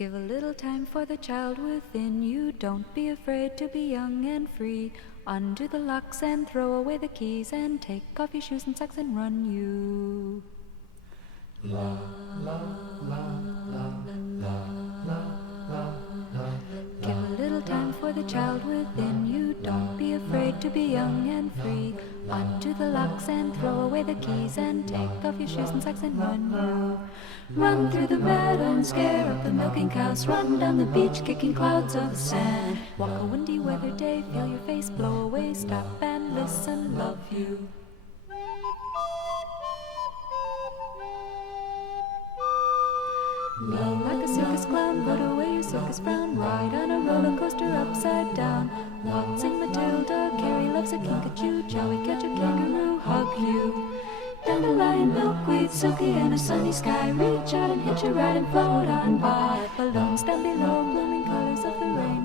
Give a little time for the child within you. Don't be afraid to be young and free. Undo the locks and throw away the keys, and take off your shoes and socks and run you. La la la la la la la la. Give a little time for the child within you. Don't be afraid to be young and free. Undo the locks and throw away the keys, and take off your shoes and socks and run you. Run through the meadow and scare up the milking cows. Run down the beach kicking clouds of sand. Walk a windy weather day, feel your face blow away. Stop and listen, love you. Love like a circus clown, put away your circus frown. Ride on a roller coaster upside down. Waltzing Matilda, Carrie loves a kinkajou. Joey catch a kangaroo, hug you. Dandelion, milkweed, silky in a sunny sky. Reach out and hitch a ride and float on by. Balloons down below, blooming colors of the rainbow.